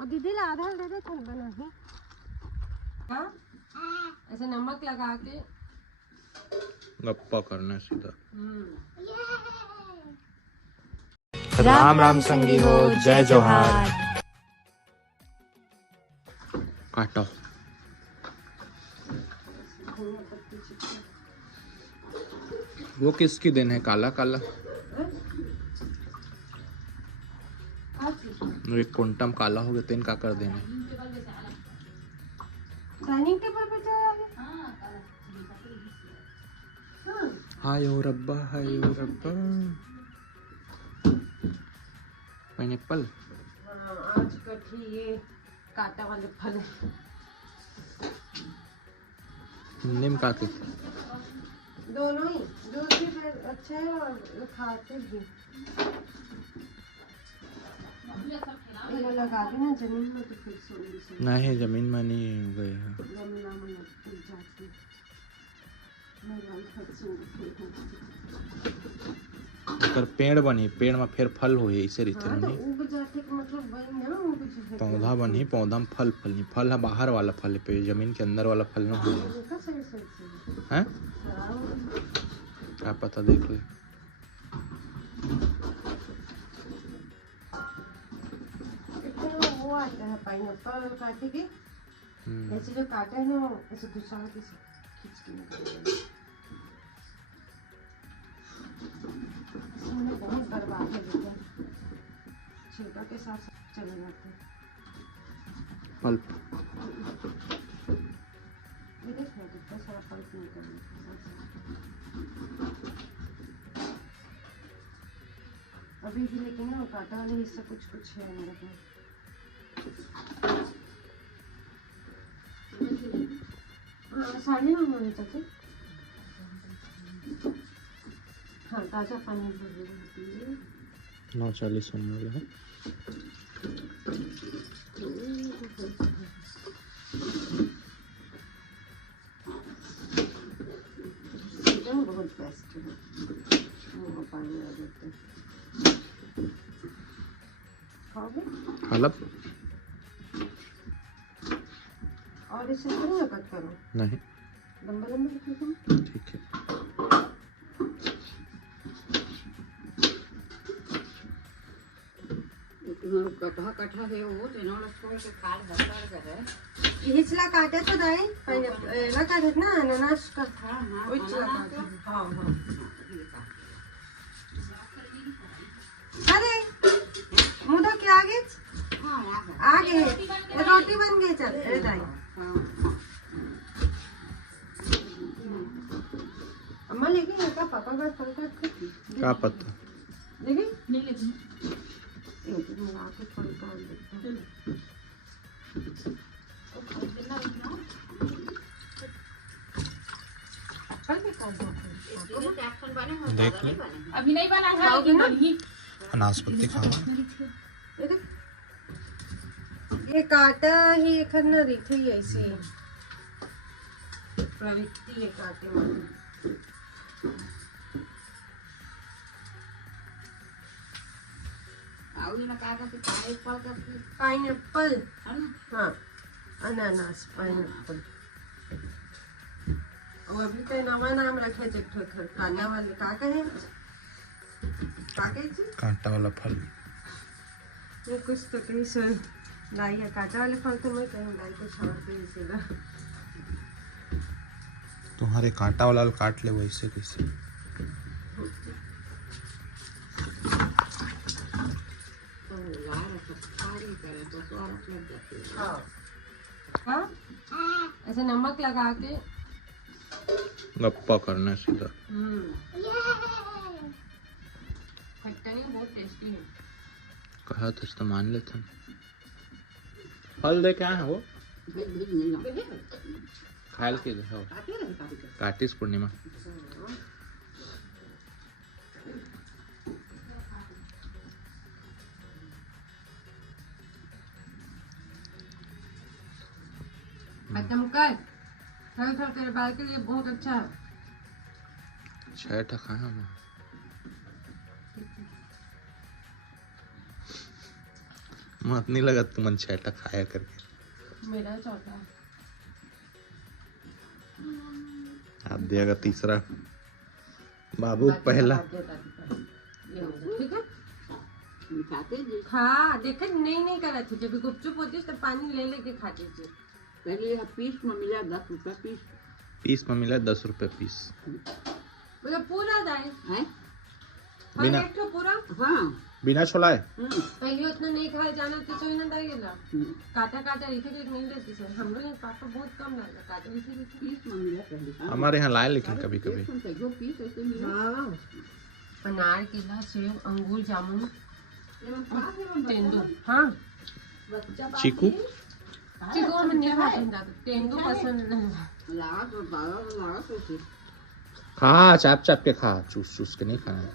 और दीदी ला आधा दे दे थोड़ा नहीं। हाँ ऐसे नमक लगा के गप्पा करना सीधा। राम राम संगी हो, जय जोहार। काटो। वो किसकी देन है? काला काला ये कुंटम काला हो गया तो इनका कर देना। डाइनिंग टेबल पे हाय ओ रब्बा, हाय ओ रब्बा। पाइनएप्पल। आज कठी ये कांटा वाले फल नीम का के दोनों ही दूध भी अच्छा है और खाते भी। ये लगा देना जमीन में तो फिर सोने नहीं, जमीन में नहीं गए हैं। अगर पेड़ बनी, पेड़ में फिर फल हो ऐसे रीते नहीं। पौधा बनी, पौधा में फल फलनी, फल है बाहर वाला फल पे, जमीन के अंदर वाला फल ना हो है। क्या पता, देख ले। वो आता है पाइनएप्पल काटे के ऐसे जो काटा है ना ऐसे घुसा के खींच के निकाल। बहुत बर्बाद है लेकिन छिलका के साथ चले जाते हैं पल्प। ये देखो कितना सारा पल्प निकल। अभी भी लेकिन ना काटा वाला हिस्सा कुछ कुछ है मेरे को। साढ़े 9 बजे तक है। हाँ ताज़ा पानी 9:40 होने वाला है। एकदम बहुत बेस्ट है। वो पानी आ देते खाओगे हलब और इसे थोड़ी ना कट करो। नहीं, लंबा लंबा रखो। ठीक है। कटहा कटहा है वो तेनो लस्कों के खाल भरकर करे। ये हिचला काटे तो दाई पाइनएप्पल काटे ना अनानास का। हां हां वो हिचला काटे। हां हां अरे मुदा क्या आगे आगे रोटी बन गई। चल अरे दाई अम्मा लेके का पापा का फल काट के क्या पता लेके नहीं लेती एक मिला के फल काट देते देख ले। अभी नहीं बना है अभी नाशपाती खाओ। ये काटा ही एक ना रही थी ऐसी प्रवृत्ति है काटे वाली। पाइनएप्पल हाँ अनानास पाइनएप्पल। और अभी तो नवा नाम रखे चिट्ठो खाना वाले का कहे कांटा वाला फल। वो कुछ तो कहीं सो लाई है कांटा वाले फल तो मैं कहीं लाई को छोड़ के इसीला। तुम्हारे कांटा वाला काट ले वैसे कैसे। हाँ ऐसे नमक लगा के गप्पा करना सीधा। खट्टा नहीं बहुत टेस्टी है। कहा तो इस्तेमाल लेते हैं। फल दे क्या है वो? खायल के दे काटिस पूर्णिमा। खत्म कर। थोड़ा थोड़ा तेरे बाल के लिए बहुत अच्छा है। 6 टका खाया मैं। मत नहीं लगा तुम मन छेटा खाया करके। मेरा चौथा है। आप दिया तीसरा बाबू पहला। ठीक है खाते जी हाँ देखे नहीं करा थी जब गुपचुप होती तो पानी ले लेके खाती थी। पहले पीस में मिला 10 रुपए पीस। पीस में मिला 10 रुपए पीस। मतलब पूरा दाल है बिना तो पूरा हाँ बिना छोला है। पहले उतना नहीं खाया जाना तो सोई ना दाएगा काटा काटा इसे नहीं लेती सर हम लोग पापा बहुत कम लाता काटा इसे पीस में मिला पहले। हमारे यहाँ लाए लेकिन कभी कभी। जो पीस ऐसे मिला हाँ अनार केला सेब अंगूर जामुन तेंदू हाँ चीकू चिको में नहीं खाते ज्यादा तेंदू पसंद नहीं। लगा तो 12 लगा तो थे। खा चाप चाप के खा चूस चूस के नहीं खाना है।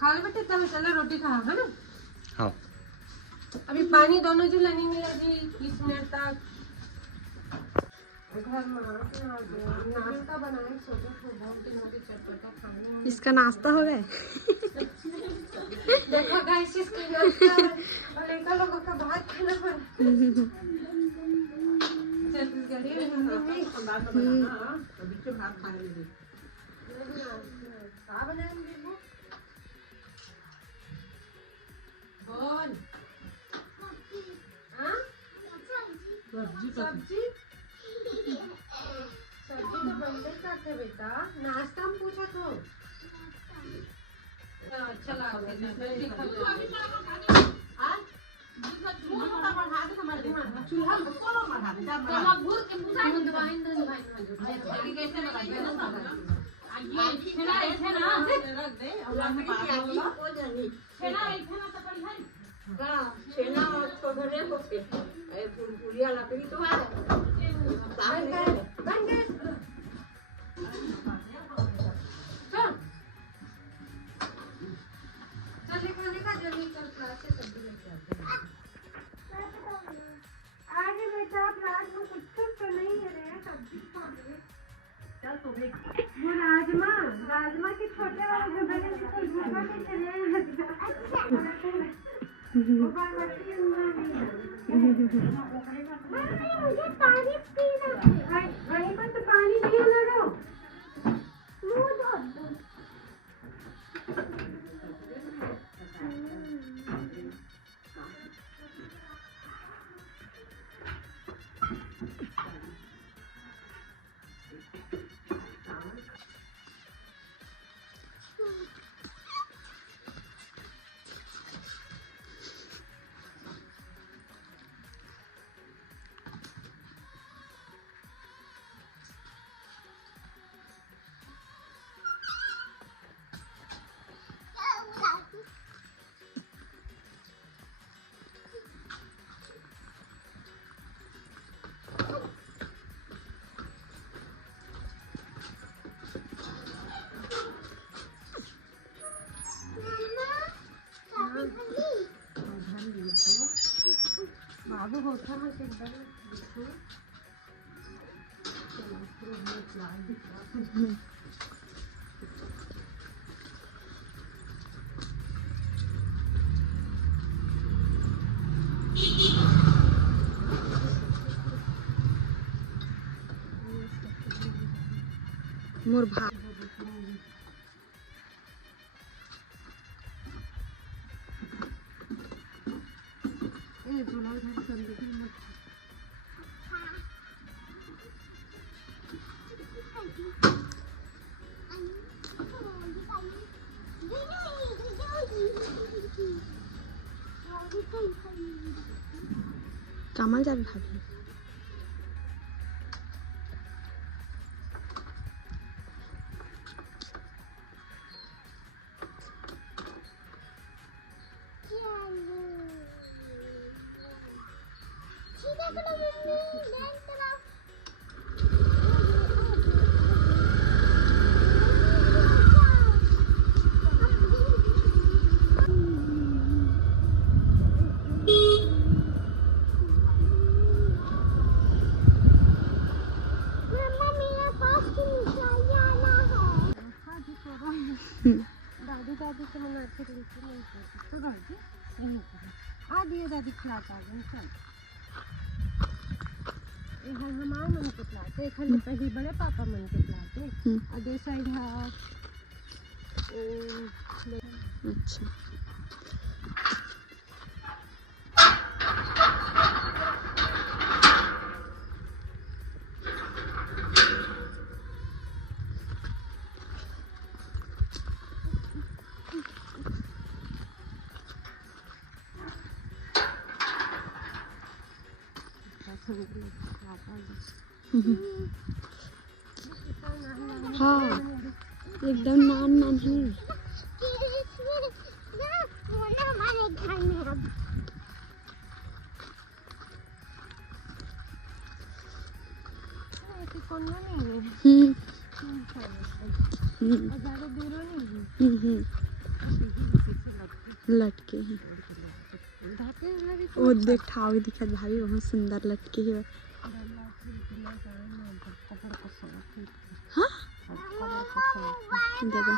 खा ले बेटे चलो रोटी खा है ना। हाँ अभी पानी दोनों जी लेनी मिला जी 20 मिनट तक। घर में नाश्ता बनाए सोचा तो बहुत दिन हो गए चटपटा खाने। इसका नाश्ता हो गया। देखो गाइस इसका नाश्ता और लड़का लोगों का भात खाना पड़ा। छत्तीसगढ़ी में हिंदी में बात बनाना अभी से भात खाने लगे। क्या बनाएंगे वो बोल हाँ सब्जी तो बनते करते बेटा नाश्ता में पूछा तो अच्छा छेना तो धरे होते पुलिया लकड़ी तो है बन गए चल खाने का जल्दी चल क्लास से सब्जी लेके आते हैं। आगे बेटा क्लास में कुछ तो नहीं है सब्जी खाने चल तो वो राजमा के छोटे वाले जो बने थे घूमा के चले वो बालमती मुझे पानी पीना वहीं पर तो पानी नहीं लड़ो बाबू होता है कि एकदम देखो मोर भाई কামাল যাবে ভাবি दादी से मना तो दादी आ दिए दादी खिलाता है चल ये हमारे मन के खिलाते खाली पहले बड़े पापा मन के खिलाते और दो साइड हाथ अच्छा हाँ एकदम नान नान है लटके हैं वो देख ठाव दिखत भाई बहुत सुंदर लटके है हाँ दादा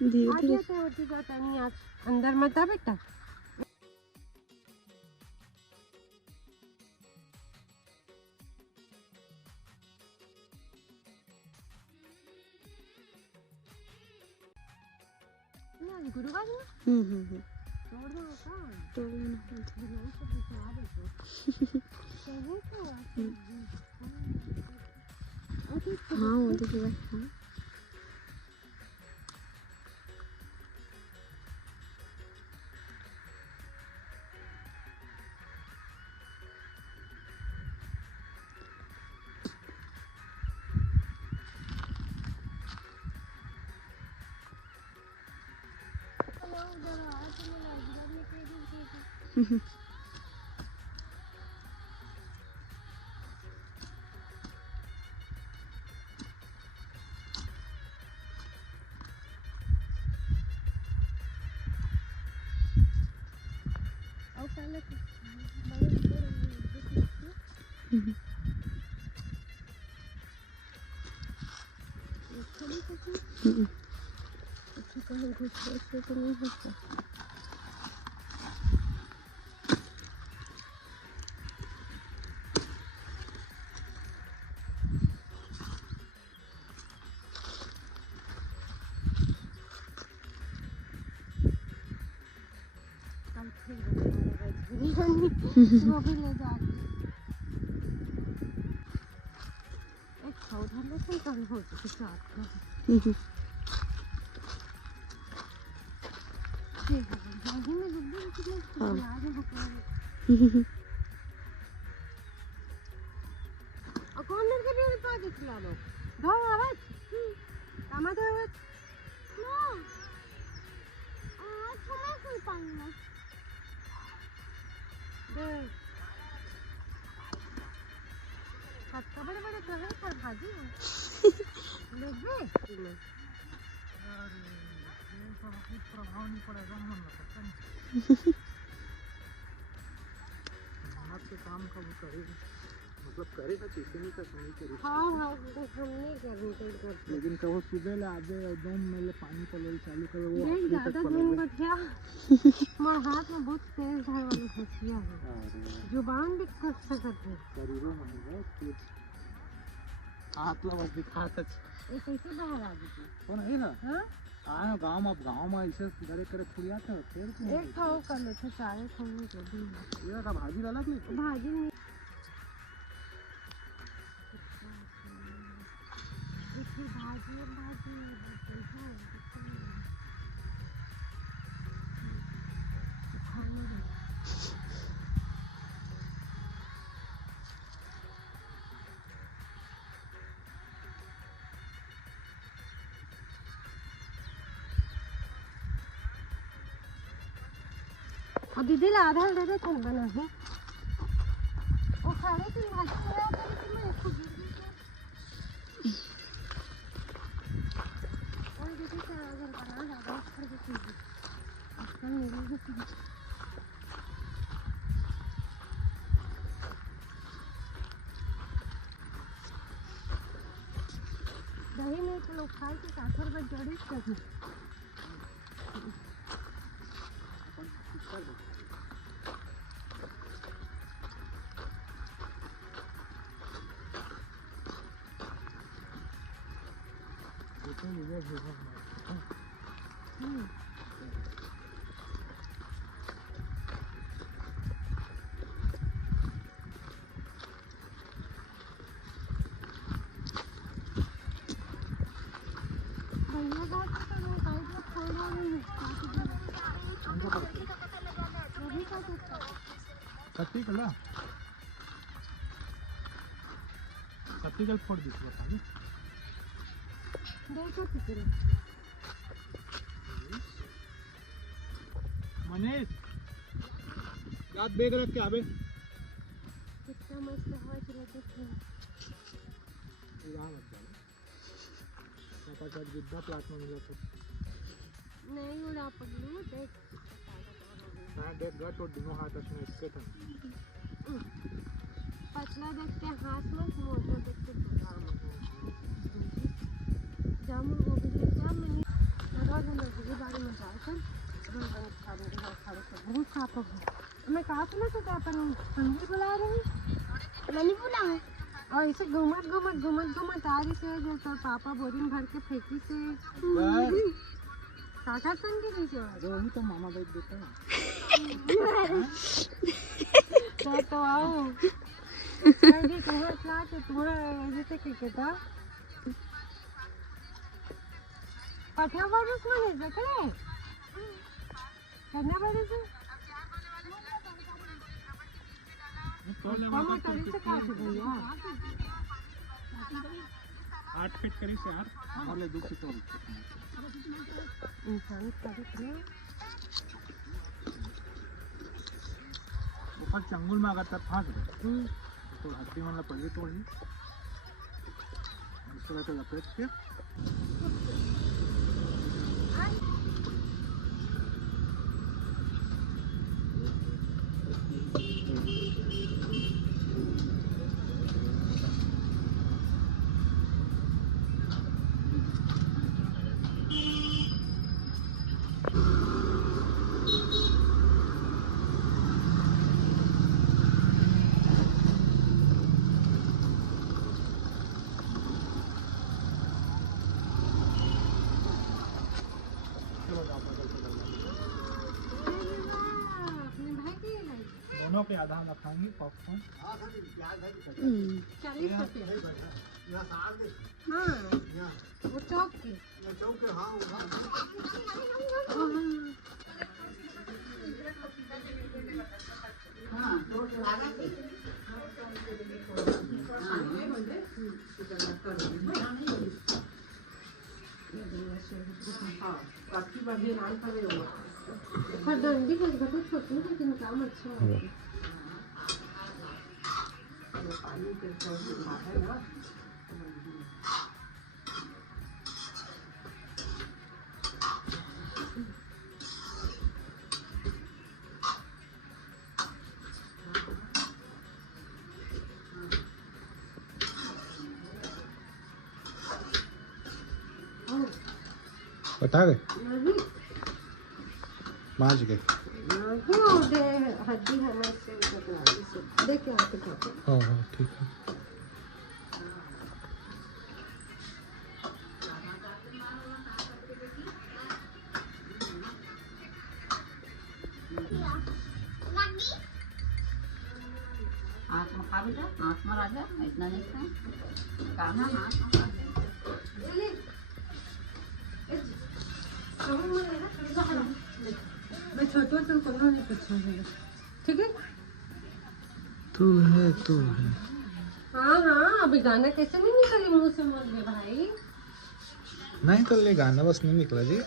धीरे धीरे अंदर मत आ बेटा गुरुवार तोड़ दो तोड़ हाँ वो देखिए हाँ तो नहीं होता वो भी ले जाके एक पौधा लेकिन कल हो चुके साथ में कौन लड़के भी पानी खिला लो दो आवाज कामा दो आवाज बड़े बड़े कहे पर भाजी प्रभाव नहीं पड़ेगा हम आपके काम का वो करेगा मतलब करेगा किसी नहीं का सुनी करेगा हाँ हाँ हमने करने लेकिन कहो सुबह ले आधे एकदम मेले पानी का लोल चालू करे वो नहीं ज़्यादा धुन बटिया मेरे हाथ में बहुत तेज है वाली हंसिया है जुबान भी कट सकते हैं शरीरों में है कुछ हाथ लगा दिखाता ये कैसे बाहर आ गई कौन है ना हाँ आए गांव में ऐसे करे करे खुलिया था फिर एक खाओ कर लेते सारे खाने के भी ये का भाजी वाला की भाजी नहीं इसकी भाजी और दीदी आधा दे दे तुम बना है वो खाने की भाजी है तो मैं इसको और दीदी का अगर बना ज्यादा कर देती है एक लोग खाए के 60 रुपए जोड़ी कर भैया का तो मैं साइड में छोड़ रही हूँ अभी का सकता कत्ती कल फोड़ दी थी देखो कितने मनीष याद बेग रख के आबे कितना मस्त हवा चलती है यहाँ लग जाए जिद्दा प्लाट में मिला तो नहीं उड़ा पगलू देख मैं देख गट और दोनों हाथ अपने इसके था पतला देख के हाथ मत मोटा देख के जामुन वो भी ले जा मैं रोज हम लोग के बारे में जाकर रोज खाने के बाद खाने से बहुत खापा हूँ मैं कहा था ना तो अपन संगी बुला रही मैंने बुलाऊँ और इसे घुमत आ रही से जो तो पापा बोरिंग भर के फेंकी से काका सन के नीचे वही तो मामा बैठ देता है तो आओ जी तुम्हारा क्लास है तुम्हारा जैसे क्रिकेटा पठा बरस में देखले करना बरस मामा तभी से काट भैया 8 फीट करी से यार और ले 2 फीट और इंसान तारीख में ऊपर चंगुल में अगर तक फांस गए तो हड्डी वाला पड़ी तो ही इस तरह से लपेट के दोनों के आधा रखाएंगे पॉपकॉर्न 40 रुपये हाँ वो चौक के पर डंडी का घटो छोटी लेकिन काम अच्छा है बता गए मांझ गए हड्डी हमारे देखे आपके हाँ हाँ ठीक है हाथ में खा बेटा हाथ में राजा इतना नहीं खाए खाना हाथ में खा मैं छोटो तो कोनो नहीं पूछा ठीक है तू है हाँ हाँ अभी गाना कैसे नहीं निकली मुंह से मोड़ दे भाई नहीं तो ले गाना बस नहीं निकला जी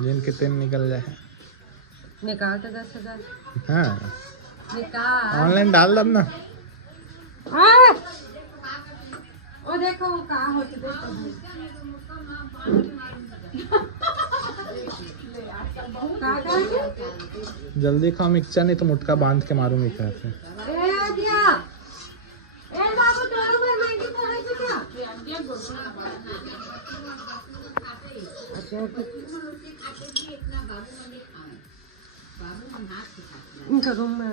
जिनके तेन निकल जाए निकाल तो 10,000 हाँ निकाल ऑनलाइन डाल दब ना ओ देखो वो कहाँ होती देखो जल्दी खाओ मिक्सचर नहीं तो मुटका बांध के मारूंगी घर से ए बाबू 2 रुपए महंगी पड़े क्या इनका रूम में